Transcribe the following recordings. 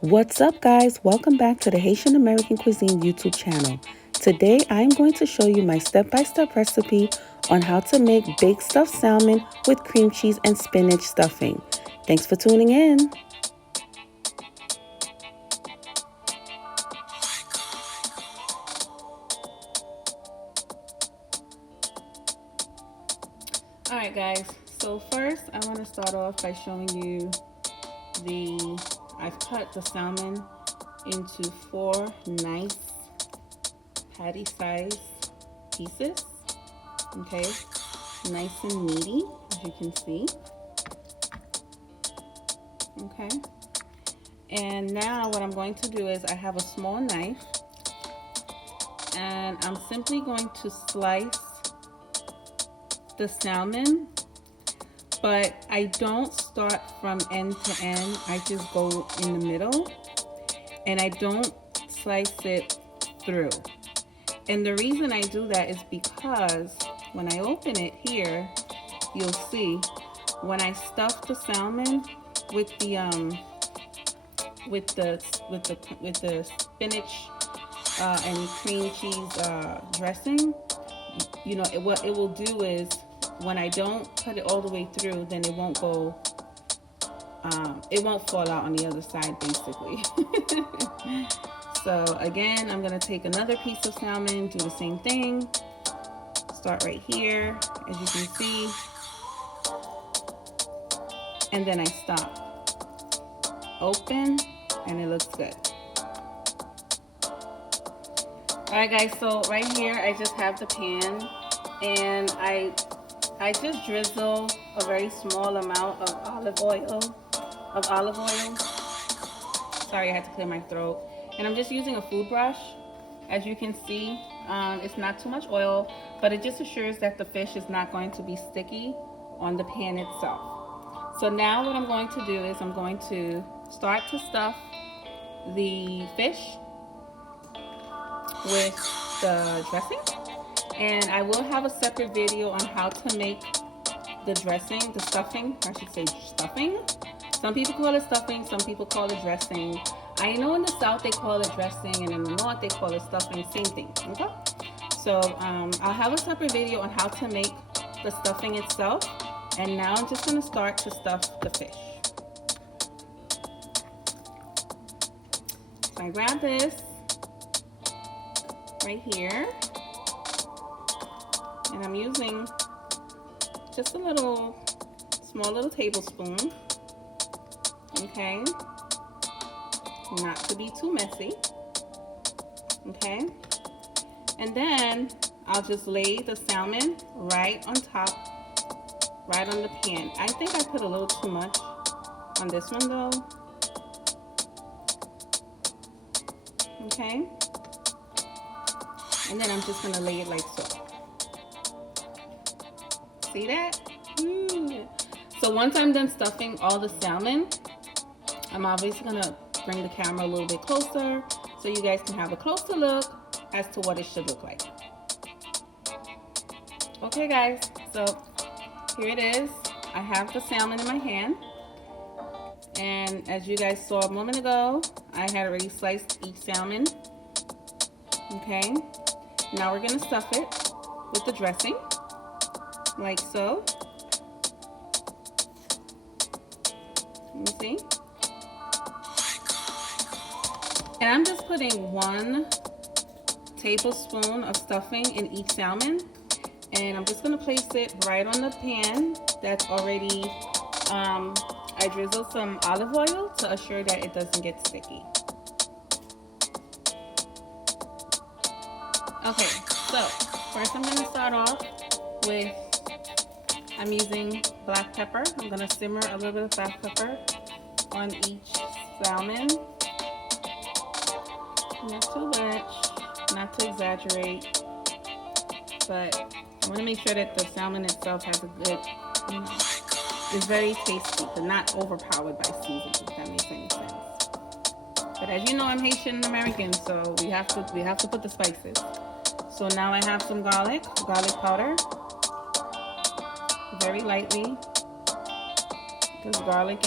What's up, guys? Welcome back to the Haitian American Cuisine YouTube channel. Today I am going to show you my step-by-step recipe on how to make baked stuffed salmon with cream cheese and spinach stuffing. Thanks for tuning in. Alright guys, so first I want to start off by showing you I've cut the salmon into 4 nice patty size pieces. Okay, nice and meaty, as you can see. Okay, and now what I'm going to do is I have a small knife and I'm simply going to slice the salmon, but I don't start from end to end. I just go in the middle and I don't slice it through. And the reason I do that is because when I open it here, you'll see when I stuff the salmon with the spinach and cream cheese dressing, you know, what it will do is when I don't cut it all the way through, then it won't go, it won't fall out on the other side, basically. So again, I'm gonna take another piece of salmon, do the same thing. Start right here, as you can see, and then I stop. Open, and it looks good. Alright guys, so right here I just have the pan, and I just drizzle a very small amount of olive oil. Sorry, I had to clear my throat. And I'm just using a food brush. As you can see, it's not too much oil, but it just assures that the fish is not going to be sticky on the pan itself. So now what I'm going to do is I'm going to start to stuff the fish with the dressing. And I will have a separate video on how to make the dressing, the stuffing, I should say stuffing. Some people call it stuffing, some people call it dressing. I know in the South they call it dressing, and in the North they call it stuffing, same thing, okay? So I'll have a separate video on how to make the stuffing itself. And now I'm just gonna start to stuff the fish. So I grab this right here, and I'm using just a small little tablespoon, okay? Not to be too messy, okay? And then I'll just lay the salmon right on top, right on the pan. I think I put a little too much on this one though, okay? And then I'm just gonna lay it like so. See that? So once I'm done stuffing all the salmon, I'm obviously gonna bring the camera a little bit closer so you guys can have a closer look as to what it should look like. Okay guys, so here it is. I have the salmon in my hand, and as you guys saw a moment ago, I had already sliced each salmon. Okay, now we're gonna stuff it with the dressing like so. You see? And I'm just putting 1 tablespoon of stuffing in each salmon, and I'm just gonna place it right on the pan that's already, I drizzled some olive oil to assure that it doesn't get sticky. Okay, so first I'm gonna start off with, I'm using black pepper. I'm gonna simmer a little bit of black pepper on each salmon. Not too much, not to exaggerate, but I want to make sure that the salmon itself has a good, you know, it's very tasty, but not overpowered by seasoning, if that makes any sense. But as you know, I'm Haitian American, so we have to put the spices. So now I have some garlic powder, very lightly, because garlic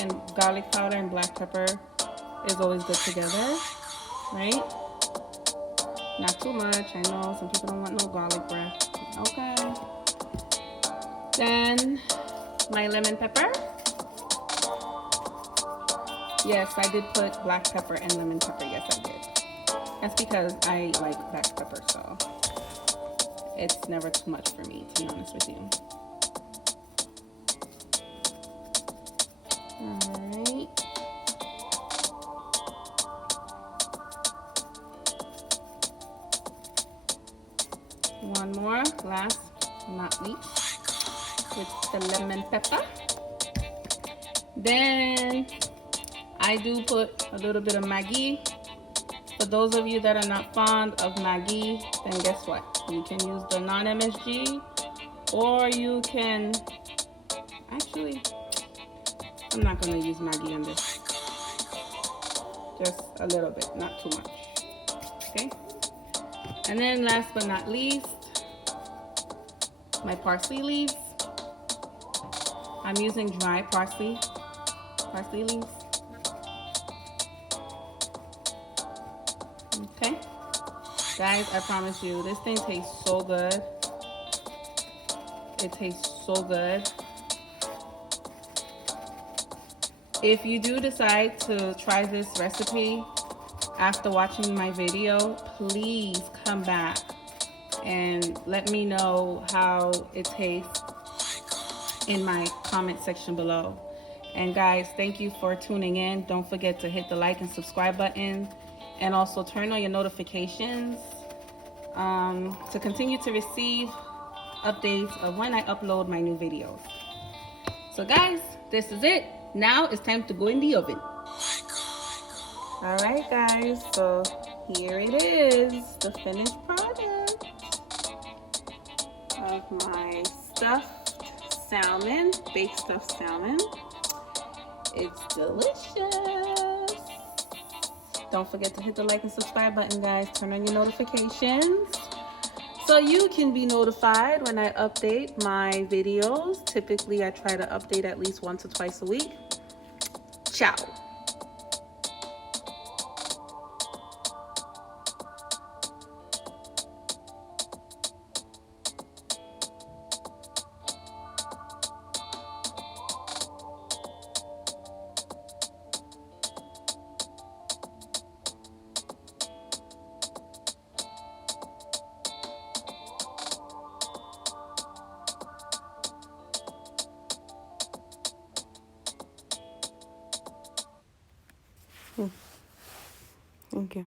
powder and black pepper is always good together, right? Not too much. I know some people don't want no garlic breath. Okay. Then my lemon pepper. Yes, I did put black pepper and lemon pepper. Yes, I did. That's because I like black pepper, so it's never too much for me, to be honest with you. Alright. One more, last not least, with the lemon pepper. Then I do put a little bit of Maggi. For those of you that are not fond of Maggi, then guess what? You can use the non-MSG, or you can, actually, I'm not gonna use Maggi on this. Just a little bit, not too much. Okay? And then last but not least, my parsley leaves. I'm using dry parsley leaves. Okay? Guys, I promise you, this thing tastes so good. It tastes so good. If you do decide to try this recipe after watching my video, please come back and let me know how it tastes in my comment section below. And guys, thank you for tuning in. Don't forget to hit the like and subscribe button, and also turn on your notifications to continue to receive updates of when I upload my new videos. So guys, this is it. Now it's time to go in the oven. Alright guys, so here it is, the finished product of my stuffed salmon, baked stuffed salmon. It's delicious. Don't forget to hit the like and subscribe button, guys. Turn on your notifications so you can be notified when I update my videos. Typically, I try to update at least once or twice a week. Ciao. Okay.